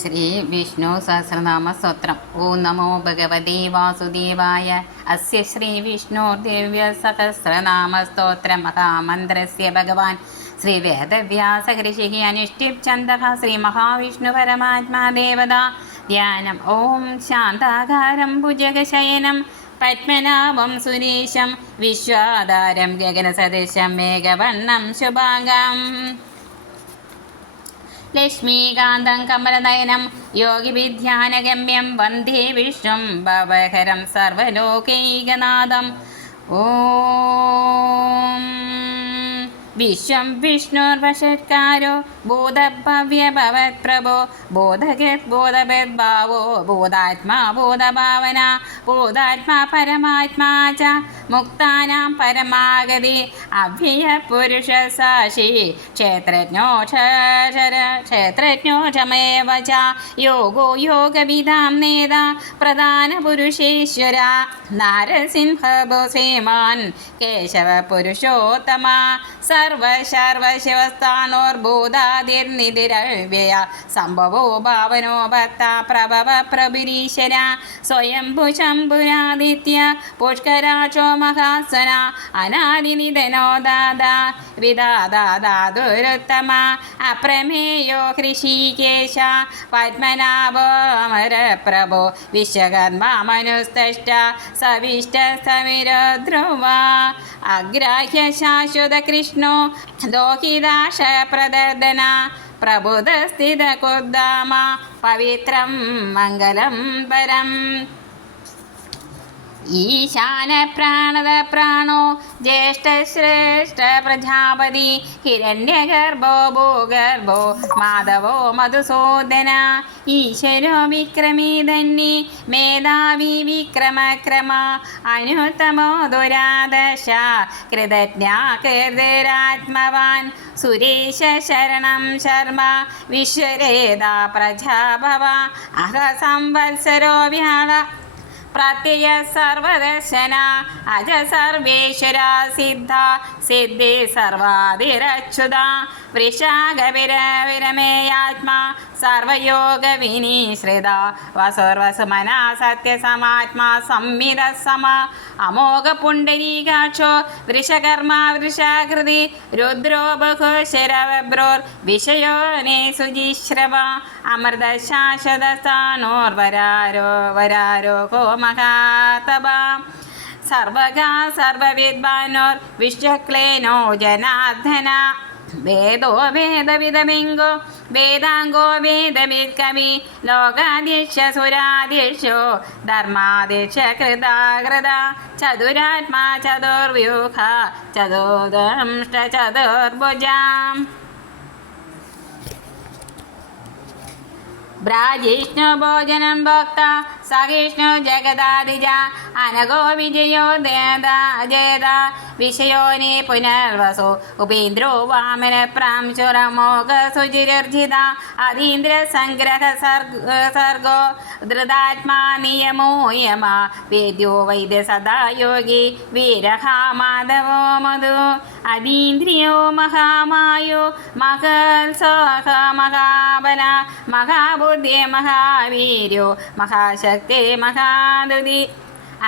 ശ്രീ വിഷ്ണു സഹസ്രനാമ സ്തോത്രം ഓം നമോ ഭഗവതി വാസുദേവായ. അസ്യ ശ്രീ വിഷ്ണു ദിവ്യ സഹസ്രനാമ സ്തോത്ര മഹാമന്ത്രസ്യ ഭഗവാൻ. ശ്രീ വേദവ്യാസഹൃഷി അനുഷ്ഠിപ് ചന്ദ ശ്രീ മഹാവിഷ്ണു പരമാത്മാ ദേവത ധ്യാനം. ഓം ശാന്താകാരം ഭുജഗശയനം. പത്മനാഭം സുരേശം. വിശ്വാധാരം ഗഗനസദൃശം മേഘവണ്ണം ശുഭാംഗം. ലക്ഷ്മീകാന്തം കമലനയനം യോഗിവിധ്യാനഗമ്യം വന്ദേ വിഷ്ണും ഭവഹരം സർവലോകൈകനാഥം ഓം. വിശ്വം വിഷ്ണുർവഷത്കാരോ बोधभव्यभवत्प्रभो बोधगेद्बोधभेद्भावो बोधात्मा बोधभावना बोधात्मा परमात्मा च मुक्तानां परमागति अव्ययपुरुषसाक्षी क्षेत्रज्ञो क्षर क्षेत्रज्ञो चमेव च योगो योगविदां नेदा प्रधानपुरुषेश्वर नारसिंहभूसेमान् केशवपुरुषोत्तमा सर्वशर्वशिवस्थानोर्बोधा പുരുഷേശ്വര നാരസിംഹോ ശ്രീമാൻ കേശവ പുരുഷോത്തമ സർവശർവശിവസ്ഥാനോർബോധാതിർനിധിരവ്യയ സംഭവോ ഭാവനോ ഭക്ത പ്രഭവ പ്രഭുരീശ്വര സ്വയംഭു ശംഭുരാദിത്യ പുഷ്കരാക്ഷോ മഹാസന. അനാദിനിധനോ ദാദ. വിദാദാദുരുത്തമ അപ്രമേയോ ഹൃഷീകേശ പത്മനാഭോമര പ്രഭോ വിശ്വകർമ്മ മനുസ്തഷ്ട. സവിഷ്ട സമിരധ്രുവ. അഗ്രാഹ്യ ശാശ്വത കൃഷ്ണോ ദോഹിതാശ പ്രദർദന. प्रबुधस्थितकोद्दामा पवित्रं मङ्गलं परम् ഈശാന പ്രാണത പ്രാണോ ജ്യേഷ്ഠശ്രേഷ്ഠ പ്രജാപതി ഹിരണ്യഗർഭോ ഭൂഗർഭോ മാധവോ മധുസൂദന ഈശ്വരോ വിക്രമീ ധന്യ മേധാവി വിക്രമക്രമ അനുത്തമോ ദുരാദശ കൃതജ്ഞാ കീർത്തിരാത്മവാൻ സുരേശ ശരണം ശർമ്മ വിശ്വരേത പ്രജാഭവ അഹ സംവത്സരോ വ്യാള പ്രത്യയ സർവദർശന അജ സർവേശ്വര സിദ്ധ സിദ്ധി സർവാതിരച്യുത വൃഷാഗവിരവിരമേയാത്മാ സർവയോഗ വിനീശ്രിത വസുർവസുമന സത്യസമാത്മാ സംവിധ സമ അമോഘ പുണ്ടരീകാക്ഷോ വൃഷകർമ്മ വൃഷാകൃതി രുദ്രോ ബഹുശരവ്രോർ വിഷയോ നേ സുജിശ്രവ അമൃത ശാശ്വത സ്ഥാനോർവരാരോ വരാരോ മഹാതപ महातवां जनार्दन। वेदो वेदविदमिङ्गो, वेदाङ्गो वेदमित्कवि लोकादिश सुरादिशो धर्मादिश कृता कृता चतुरात्मा चतुर्व्यूह, चतुर्दंष्ट ब्राजिष्णुभोजनं भोक्ता സഹിഷ്ണു ജഗദാദിജ അനഗോ വിജയോ ദേദ ജേത വിഷയോനി പുനർവസു. ഉപേന്ദ്രോ വാമന പ്രാംശുരമോഘ സുചിരർജിത അതീന്ദ്ര സംഗ്രഹ സർഗോ ധൃതാത്മാ നിയമോ യമ. വേദ്യോ വൈദ്യ സദാ യോഗി വീരഹ മാധവോ മധു. അതീന്ദ്രിയോ മഹാമായോ മഹൽ സോഹ മഹാബല മഹാബുദ്ധി മഹാവീര്യോ. മഹാശക്തി മഹാദുതി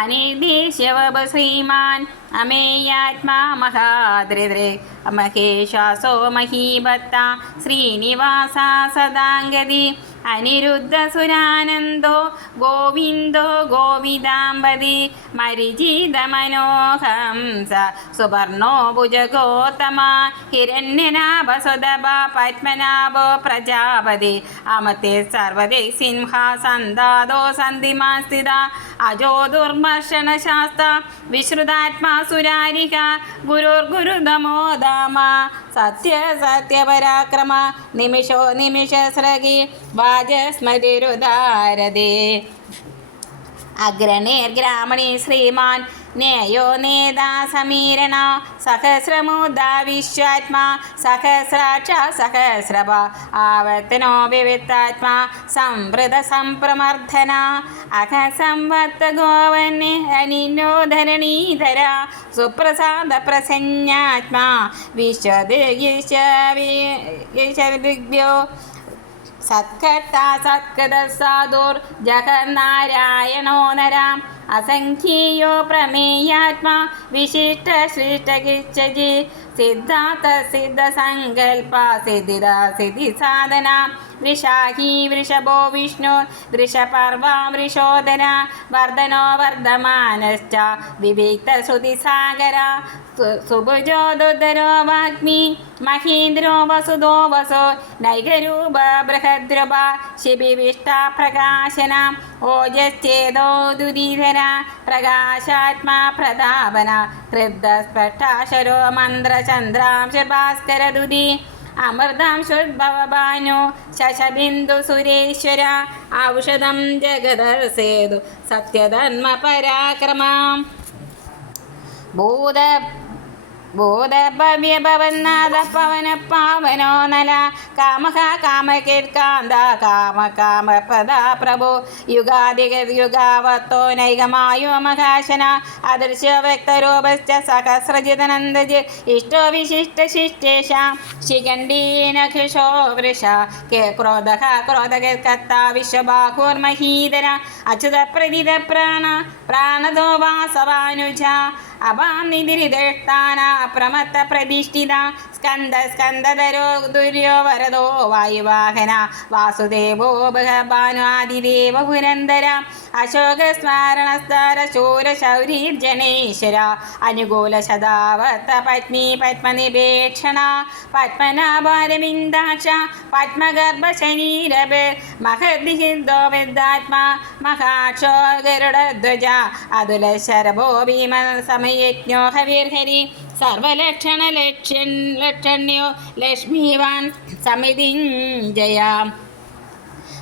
അനിർദേശവ ശ്രീമാൻ അമേയാത്മാ മഹാദ്രിദ്രേ. മഹേശ്വാസോ മഹീഭത്ത ശ്രീനിവാസ സദാംഗതി. അനിരുദ്ധസുരാനന്ദോ ഗോവിന്ദോ ഗോവിദാംബതി മരിജിതമനോഹംസ സുവർണോ ഭുജഗോത്തമ ഹിരണ്യനാഭസുതഭ പത്മനാഭോ പ്രജാപതി അമത്തെ സർവദേ സിംഹ സന്താദോ സന്ധിമാ സ്ഥിത അജോ ദുർമർഷണ ശാസ്ത്ര വിശ്രുതാത്മാ സുരാരിക ഗുരുർഗുരുതമോ ദാമ സത്യ സത്യപരാക്രമ നിമിഷോ നിമിഷ സ്രകി അഗ്രണീർഗ്രാമണി ശ്രീമാൻ നേയോ നേതാ സമീരണ സഹസ്രമുദാ വിശ്വാത്മാ സഹസ്രാക്ഷ സഹസ്രഭ ആവർത്തനോ വിവിത്താത്മാ സംവൃത സംപ്രമർദ്ധന അഹ സംവത്ത ഗോവന്യ അനിനോ ധരണീധര സുപ്രസാദ പ്രസന്നാത്മാ വിശ്വദിഗ്യോ സത്കർത്ത ജഗന്നാരായണോനരാം അസംഖ്യയോ പ്രമേയാത്മാ വിശിഷ്ട സൃഷ്ടകിച്ചജി സിദ്ധാർത്ഥ സിദ്ധസങ്കൽപ്പ സിദ്ധിത സിദ്ധി സാധന വൃഷാഹി വൃഷഭോ വിഷ്ണു വൃഷപർവ വൃഷോദന വർദ്ധനോ വർദ്ധമാനശ്ച വിവിക്ത ശ്രുതിസാഗര സുഭുജോ ദുദ്ധരോ വാഗ്മി മഹീന്ദ്രോ വസുതോ വസോ നൈകരൂപ ബൃഹദ്രുപ ശിബിവിഷ്ട പ്രകാശന ഓജശ്ചേതോ ദുരീധര പ്രകാശാത്മാ പ്രതാപന ഹൃദസ്പഷ്ടാശരോ മന്ത്രചന്ദ്രാംശഭാസ്കര ദുതി അമൃതാംശുദ്ഭവഭാനു ശശബിന്ദു സുരേശ്വര ഔഷധം ജഗദർസേതു സത്യധർമ്മ പരാക്രമം. ഭൂത ഭൂതഭവ്യഭവന്നാഥ പവന പാവനോ നല കാമഹ കാമകീർക്കാന്ത കാമ കാമപദ പ്രഭു യുഗാധിക യുഗാവത്തോ നൈകമായോ മഹാശന. അദൃശ്യ വ്യക്തരൂപശ്ച സഹസ്രജിതനന്ദജി. ഇഷ്ടോ വിശിഷ്ട ശിഷ്ടേഷ ശിഖണ്ഡീനഖിഷോ വൃഷ. കേ ക്രോധ ക്രോധകർത്ത വിശ്വബാഹുർമഹീധര അച്യുത പ്രതിത പ്രാണ പ്രാണദോ വാസവാനുജ. അപാം നിധിരിദേഷ്ടാന പ്രമത്ത പ്രതിഷ്ഠിത സ്കന്ദ സ്കന്ദധരോ ദുര്യോ വരദോ വായുവാഹന. വാസുദേവോ ബഹബാനു ആദിദേവ പുരന്തര അശോക സ്മരണസ്തര ശൂര ശൗരീർജനേശ്വര അനുകൂല ശതാവത്ത പത്നി പത്മനിപേക്ഷണ. പത്മനാഭാരവിന്ദാക്ഷ പത്മഗർഭ ശരീരഭ്. മഹർദിഹിന്ദോ വിദ്ധാത്മാ മഹാക്ഷോ ഗരുഡധ്വജ. അതുല ശരഭോ ഭീമ സമയജ്ഞോ ഹവീർഹരി സർവലക്ഷണ ലക്ഷ്യൻ ലക്ഷണ്യോ ലക്ഷ്മീവാൻ സമിതിഞ്ജയാം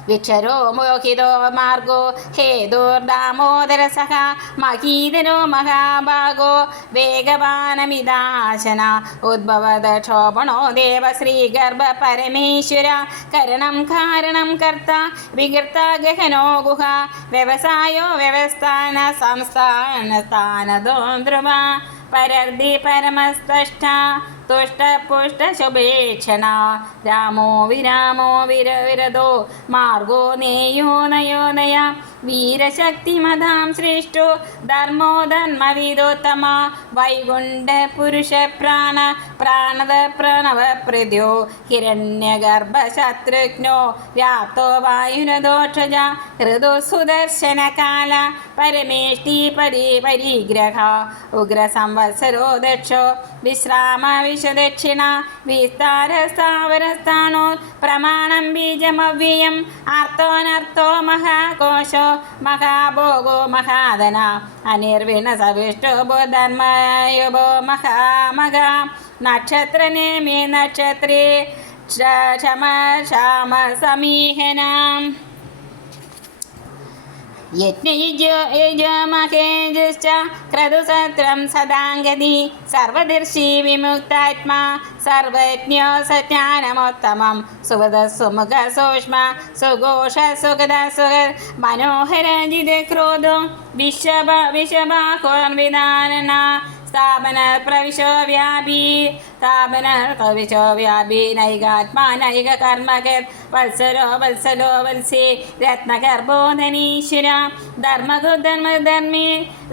വിക്ഷരോ മോഹിതോ മാർഗോ ഹേതുർദാമോദര സഹ മഹീതനോ മഹാഭാഗോ വേഗവാനമിദാശന. ഉദ്ഭവത ക്ഷോഭണോ ദേവ ശ്രീഗർഭ പരമേശ്വര. കരണം കാരണം കർത്ത വികൃത ഗഹനോ ഗുഹ. വ്യവസായോ വ്യവസ്ഥാന സംസ്ഥാന സ്ഥാനതോ ധ്രുവ. പരർദി പരമസ്പഷ്ട തുഷ്ടപുഷ്ടശുഭേക്ഷണ രാമോ വിരാമോ വിര വിരതോ മാർഗോ നേയോ നയോ നയ വീരശക്തിമതാം ശ്രേഷ്ഠോ ധർമ്മോ ധർമ്മവിദോത്തമ വൈകുണ്ഠ പുരുഷ പ്രാണ. പ്രാണത പ്രണവ പ്രദ്യോ ഹിരണ്യഗർഭശത്രുഘ്നോ. വ്യാപ്തോ വായുരദോഷജ ഋതു സുദർശന കാല. പരമേഷ്ടി പരി പരിഗ്രഹ. ഉഗ്ര സംവത്സരോ ദക്ഷോ. വിശ്രാമ വിശദക്ഷിണ. വിസ്താര സ്ഥാവരസ്ഥാണോ പ്രമാണം ബീജമവ്യയം. അർത്ഥോനർത്ഥോ മഹാകോശോ. மகாபோகோ மகாதனா அனிர்வின சவிஷ்டோ போ தன்மயுபோ மகாமகா நட்சத்திர நேமி நட்சத்திரே ஷம சமீஹனாம் യജ്ഞയുജമഹേജുശ്ച ക്രതുസത്രം സദാംഗതി. സർവദർശി വിമുക്താത്മാ. സർവജ്ഞോ സജ്ഞാനമോത്തമം. സുഗത സുമുഖ സൂക്ഷ്മ സുഘോഷ സുഗത സുഗ മനോഹരജിത ക്രോധോ. വിഷഭ വിഷഭാഹോർവിധാന സ്ഥാപന പ്രവിശോ വ്യാപി സ്ഥാപന പ്രവിശോ വ്യാപി നൈകാത്മാ നൈക കർമ്മകർ വത്സരോ വത്സലോ വത്സി രത്നഗർഭോധനീശ്വര ധർമ്മകുധർമ്മധർമ്മി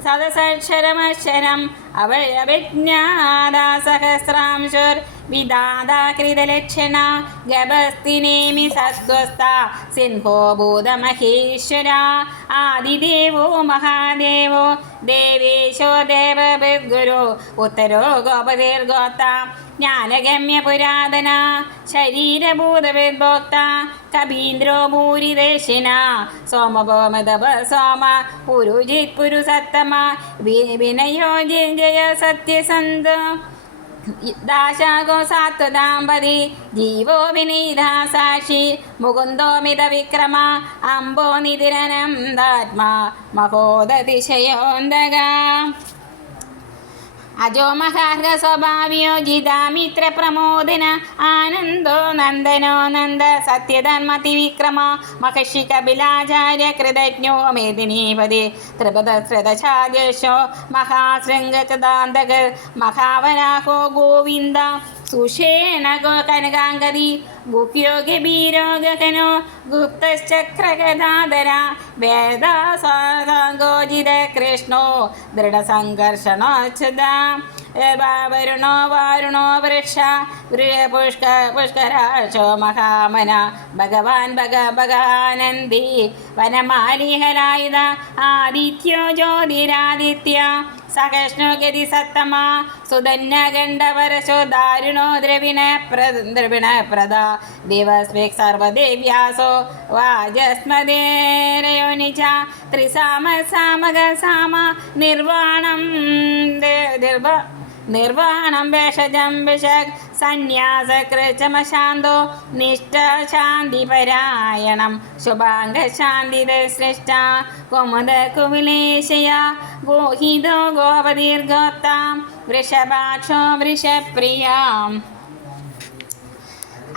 സദസക്ഷരമക്ഷരം അവയവിജ്ഞാത സഹസ്രാംശുർ വിദാതാകൃതലക്ഷണ ഗഭസ്തിനേമി സത്വസ്ഥ സിൻഹോ ഭൂതമഹേശ്വര ആദിദേവോ മഹാദേവോ ദേവേശോ ദേവഗുരു ഉത്തരോ ഗോപതിർഗോത്ത ജ്ഞാനഗമ്യ പുരാതന ശരീരഭൂതവിദ്ഭോക്ത കബീന്ദ്രോ ഭൂരിദേശിന സോമഭോമതപ സോമ പുരുജിത് പുരുസത്തമ വിനയോ ജയ സത്യസന്ത ദാശാഗോ സാത്വദാമ്പതി ജീവോ വിനീതാ സാക്ഷി മുകുന്ദോമിത വിക്രമ അംബോ നിതിരനന്ദാത്മാ മഹോദതിശയോന്തക അജോ മഹാർഹ സ്വഭാവ്യോ ജിതാമിത്ര പ്രമോദന ആനന്ദോ നന്ദനോ നന്ദ സത്യധന്മതി വിക്രമ മഹർഷി കപിലാചാര്യ കൃതജ്ഞോ മേദിനീപതി ത്രിപദശ്രതശാജേഷോ മഹാശൃംഗകൃതാന്തകർ മഹാവരാഹോ ഗോവിന്ദ സുഷേണ കനകാംഗതി ഗുഹ്യോ ഗഭീരോ ഗഹനോ ഗുപ്തശ്ചക്രഗദാധര വേദാസാങ്കോചിത കൃഷ്ണോ ദൃഢസംഘർഷണോച്യുത വരുണോ വാരുണോ വൃക്ഷ. പുഷ്ക പുഷ്കരാശോ മഹാമന. ഭഗവാൻ ഭഗ ഭഗാനന്ദി. വനമാലിഹലായുധ ആദിത്യോ ജ്യോതിരാദിത്യ. സഹിഷ്ണു ഗതി സത്തമ. സുധന്യ ഗണ്ഡപരശോ ദാരുണോ ദ്രവിണ ദ്രവിണ പ്രദ. ദിവസ്മിക് സർവദേവ്യാസോ വാജസ്മദേരയോനിച്ച ത്രിസാമ സാമക സാമ. നിർവാണം നിർവ നിർവാണം വേഷജം വിശക് സന്യാസകൃചമശാന്തോ നിഷ്ഠശാന്തിപരായണം ശുഭാംഗശാന്തിത സൃഷ്ട കുമുദ കുവിലേശയ. ഗോഹിതോ ഗോപദീർഘോത്താം. വൃഷഭാക്ഷോ വൃഷപ്രിയാം.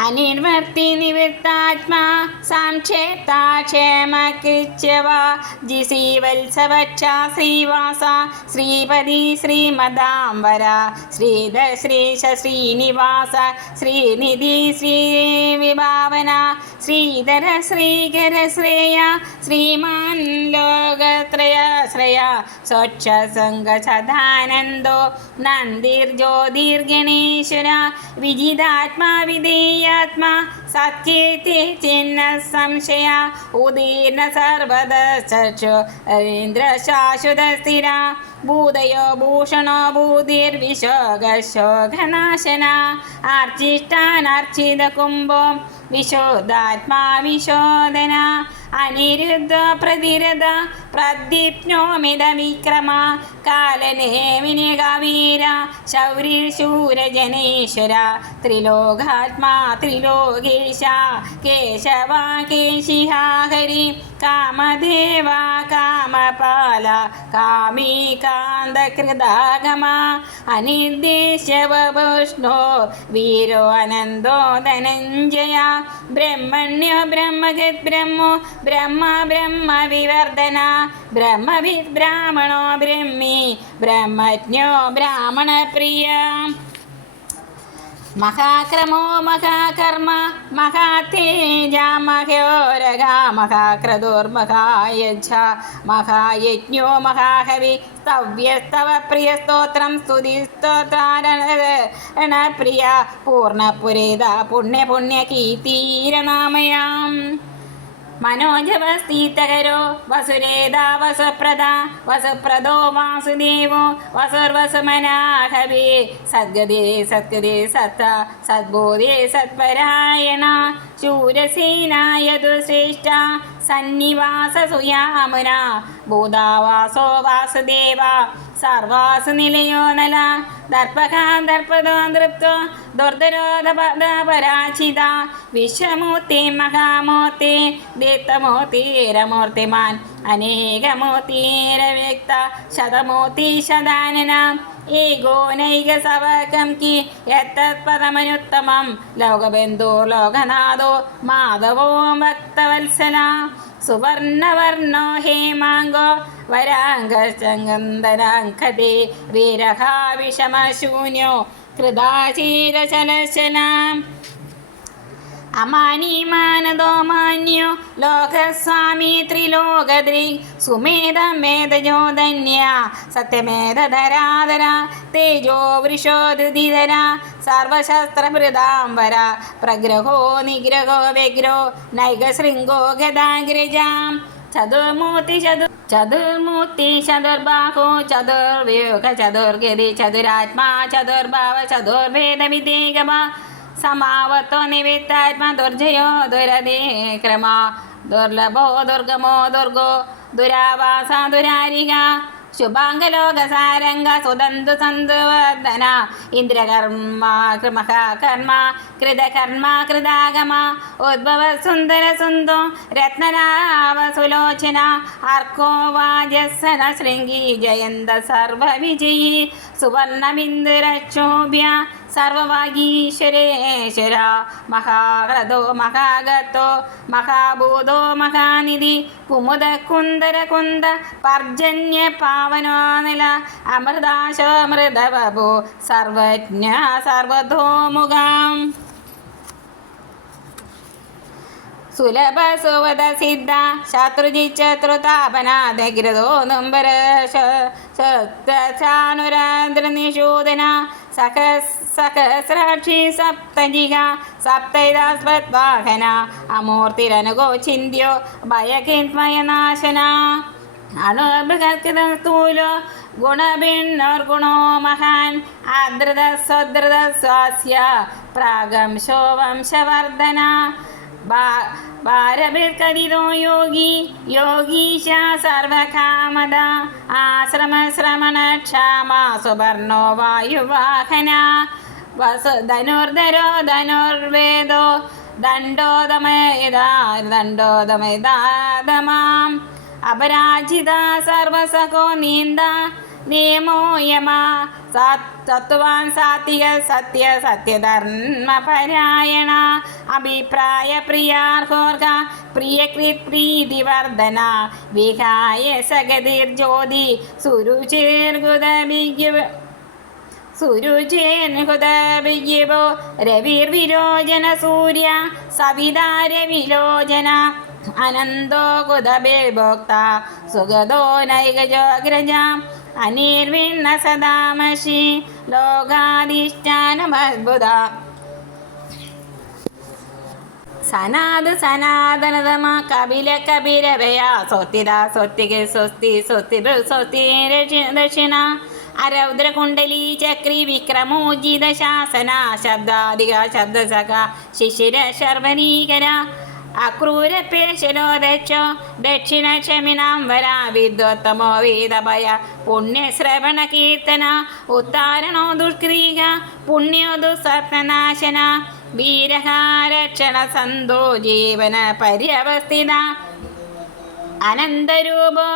അനിർവർത്തി നിവൃത്താത്മാ സംക്ഷേപ്താ ക്ഷേമകൃച്യവ ജിസി ശ്രീവാസ ശ്രീപതി ശ്രീമദാംബര ശ്രീധ ശ്രീശ ശ്രീനിവാസ. ശ്രീനിധി ശ്രീവിഭാവന ശ്രീധര ശ്രീകര ശ്രേയ. ശ്രീമാൻ ലോകത്രയാശ്രയ. ശ്രേയ സ്വച്ഛ സംഘസദാനന്ദോ നന്ദിർജ്യോതിർഗണേശ്വര വിജിതാത്മാ വിധേയാത്മാ സത്യേതി ചിഹ്ന സംശയ ഉദീർണ സർവദു ചക്ഷു ഇന്ദ്രശാശ്വത സ്ഥിര ഭൂതയോ ഭൂഷണോ ഭൂതിർവിശോകശോകനാശന ആർച്ചിഷ്ടാനർച്ചിത കുംഭോ വിശോദാത്മാ വിശോധന അനിരുദ്ധ പ്രതിരഥ പ്രദീപ്നോമിത വിക്രമ കാലനേമിനി കവീര ശൗരി ശൂരജനേശ്വര ത്രിലോകാത്മാ ത്രിലോകേശ കേശവ കേശിഹാ ഹരി കാമദേവ കാമപാല കാമീ കാന്തകൃതാഗമ അനിർദ്ദേശ്യവഷ്ണോ വീരോ അനന്തോ ധനഞ്ജയ ബ്രഹ്മണ്യോ ബ്രഹ്മഗത് ബ്രഹ്മോ ബ്രഹ്മ ബ്രഹ്മ വിവർദ്ധന ബ്രഹ്മവിദ് ബ്രാഹ്മണോ ബ്രഹ്മി ബ്രഹ്മജ്ഞോ ബ്രാഹ്മണപ്രിയ. മഹാക്രമോ മഹാകർമ്മ മഹാതേജ മഹോരഗ മഹാക്രതുർമഹായജ മഹായജ്ഞോ മഹാഹവി സവ്യസ്തവ പ്രിയ സ്തോത്രം സ്തുതി സ്തോത്രാരണ പ്രിയ പൂർണപുരേത പുണ്യ പുണ്യ മനോജവസ്ഥീതകരോ വസുരേതാ വസുപ്രദ വസുപ്രദോ വാസുദേവോ വസുർവസുമനാഹവേ സദ്ഗതേ സദ്ഗതേ സത്ത സദ്ബോധേ സത്പരായണ ശൂരസേനായ ദുശ്രേഷ്ഠ സന്നിവാസ സുയാമുന ഭൂതാവാസോ വാസുദേവ സർവാസു നിലയോ നല ദർപ്പകാ ദർപ്പദോ ദൃപ്തോ ദുർധരോധപരാചിത വിശ്വമൂർത്തി മഹാമൂർത്തി ദീപ്തമൂർത്തിരമൂർത്തിമാൻ അനേകമൂർത്തിരവ്യക്ത ശതമൂർത്തി ശതാനന. ഏകോനൈക സവകം കി യത്തത്പദമനുത്തമം ലോകബന്ധു ലോകനാഥോ മാധവോ ഭക്തവത്സല. സുവർണവർണോ ഹേമാങ്കോ വരാംഗചങ്കന്ദനാങ്കതേ വീരഹാ വിഷമശൂന്യോ കൃതാചീരചലശനാം അമാനിമാനദോ മാന്യോ ലോകസ്വാമി ത്രിലോകദ്രി സുമേധമേധജോധന്യ സത്യമേധരാധര തേജോ വൃഷോധൃതിധര സർവശസ്ത്രഭൃതാംബര പ്രഗ്രഹോ നിഗ്രഹോ വ്യഗ്രോ നൈകശൃംഗോ ഗതാഗ്രജാം ചതുർമൂർത്തി ചതു ചതുർമൂർത്തി ചതുർബാഹു ചതുർവ്യൂഹ ചതുർഗതി ചതുരാത്മാ ചതുർഭാവ ചതുർവേദവിദേകമ സമാവത്തോ നിവിത്താത്മാ ദുർജയോ ദുരതിക്രമ. ദുർലഭോ ദുർഗമോ ദുർഗോ. ദുരാവാസ ദുരാരിക. ശുഭാംഗലോകസാരംഗ സുതന്തു സന്തുവർദ്ധന. ഇന്ദ്രകർമ്മ കർമ്മ കൃതകർമ്മ കൃതാഗമ ഉദ്ഭവ സുന്ദര സുന്ദോ രത്നരാവ സുലോചന അർക്കോ വാജസന ശൃംഗി ജയന്ത സർവവിജയി സുവർണമിന്ദുരക്ഷോഭ്യ സർവവാഗീശ്വരേശ്വര മഹാഹ്രദോ മഹാഗത്തോ മഹാഭൂതോ മഹാനിധി കുമുദ കുന്ദര കുന്ദ പർജന്യ പാവനോ നില അമൃതാശോമൃതവഭു സർവജ്ഞ സർവധോമുഖം. സുലഭ സുവത സിദ്ധ ശത്രുജിച്ചത്രുതാപനാദഗ്രതോ നമ്പര ശാനുരാന്ദ്ര നിഷൂദന സഹ സഹസ്രാക്ഷി സപ്തജിക സപ്തൈതാസ്വദ്വാഹന അമൂർത്തിരനുഗോ ചിന്യോ ഭയകിന്മയനാശന. അണുബൃഹത്കൃതൂലോ ഗുണഭിന്നോർഗുണോ മഹാൻ. ആദ്രത സ്വദ്രത സ്വാസ്യ പ്രാഗംശോ വംശവർദ്ധന ഭാരഭിർക്കതിതോ യോഗി. യോഗീശ സർവകാമത. ആശ്രമശ്രമണക്ഷാമ സുവർണോ വായുവാഹന. ധനുർധരോ ധനുർവേദോ ദണ്ഡോദമയതാ ദണ്ഡോദമയദാതമാം അപരാജിത സർവസഖോ നീന്ത നിയമോ യമ. സത്വാൻ സാത്വിക സത്യ സത്യധർമ്മപരായണ അഭിപ്രായ പ്രിയാർഹോർഗ പ്രിയകൃത് പ്രീതിവർദ്ധന വിഹായ സഗതിർജ്യോതി സുരുചിർഗുദ സുരുചേർഹുദവിജോ രവിർവിരോചന സൂര്യ സവിതാരവിലോചന. അനന്തോ കുതബിർഭോക്ത സുഗതോ നൈകജോഗ്രജ. അനിർവിണ്ണ സദാമശി ലോകാധിഷ്ഠാനമദ്ഭുത സനാത് സനാതനതമ കപില കപിരവയ. സ്വത്തിത സ്വത്തിക സ്വസ്തി സ്വസ്തി സ്വസ്തി ദക്ഷിണ. അരൗദ്രകുണ്ടലി ചക്രി വിക്രമോജിത ശാസന ശബ്ദാധിക ശബ്ദസഖ ശിശിര ശർവനീകര അക്രൂരപേശലോദച്ചോ ദക്ഷിണ ക്ഷമിനാം വര വിദ്വത്തമോ വേദഭയ പുണ്യശ്രവണ കീർത്തന ഉത്താരണോ ദുഷ്ക്രീക പുണ്യോ ദുസ്വപ്നനാശന വീരഹാരക്ഷണ സന്തോ ജീവന പര്യവസ്ഥിത അനന്തരൂപോ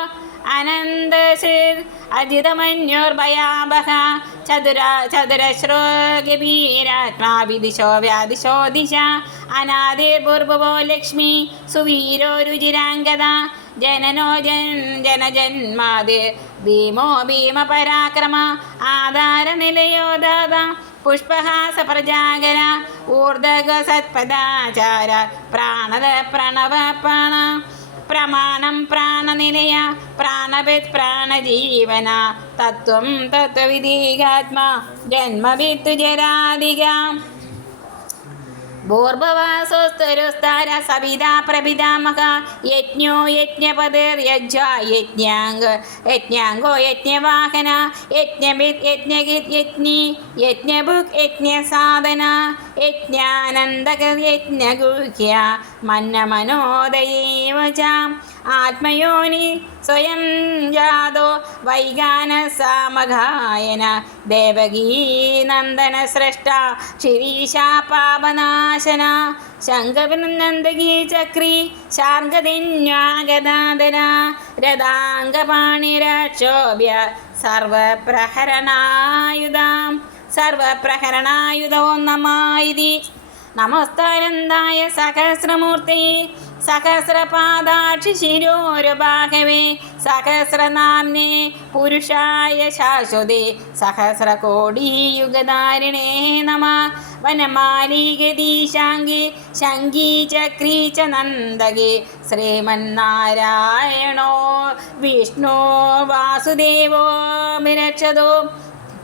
അനന്തശിർ അജിതമന്യോർഭയാഭഹ ചതുര ചതുരശ്രോ വ്യാദിശോ ദിശ. അനാദിർഭുർഭുവോ ലക്ഷ്മി സുവീരോ രുചിരാംഗത. ജനനോ ജൻ ജനജന്മാതി ഭീമോ ഭീമപരാക്രമ. ആധാരനിലയോ ദാത പുഷ്പഹാസ പ്രജാകര ഊർധക സത്പദാചാര പ്രാണത പ്രണവ പ്രാണ പ്രമാണം പ്രാണനിലയ പ്രാണവിത് പ്രാണജീവന. തത്വം തത്വവിധീകാത്മാ. ജന്മവിത്തു ജരാധിക. ഭൂർഭവാസോസ്തരുസ്താര സവിതാ പ്രഭിതാമക യജ്ഞോ യജ്ഞപതിർയജ്ഞ യജ്ഞാംഗ യജ്ഞവാഹന യജ്ഞവിത് യജ്ഞഗിത് യജ്ഞി യജ്ഞഭുക് യജ്ഞസാധന യജ്ഞാനന്ദക യജ്ഞഗുഹ്യ മന്നമനോദയേവ ച ആത്മയോനി സ്വയം ജാതോ വൈഗാനസാമഘായന ദേവകീ നന്ദന സൃഷ്ട ശിരീഷ പാപനാശന. ശങ്കനന്ദകീ ചക്രി ശാർഗതിന്യാഗദാതന രഥാംഗപാണിരക്ഷോഭ്യ സർവപ്രഹരണായുധാം. സർവപ്രഹരണായുധോ നമായിതി നമസ്താനന്ദായ സഹസ്രമൂർത്തി സഹസ്രപാദാക്ഷി ശിരോരുഭാഗവേ സഹസ്രനാംനെ പുരുഷായ ശാശ്വതേ സഹസ്രകോടിയുഗധാരിണേ നമ വനമാലികദീശാംഗി ശങ്കീ ചക്രീ ച നന്ദകേ ശ്രീമന്നാരായണോ വിഷ്ണു വാസുദേവോ വിരക്ഷതോ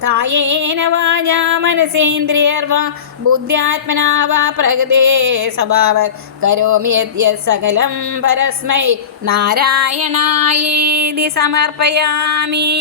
കായേന വാചാ മനസേന്ദ്രിയർവാ ബുദ്ധ്യാത്മനാ വാ പ്രകൃതേ സ്വഭാവ കരോമി യദ്യത് സകലം പരസ്മൈ. നാരായണായേതി സമർപ്പയാമി.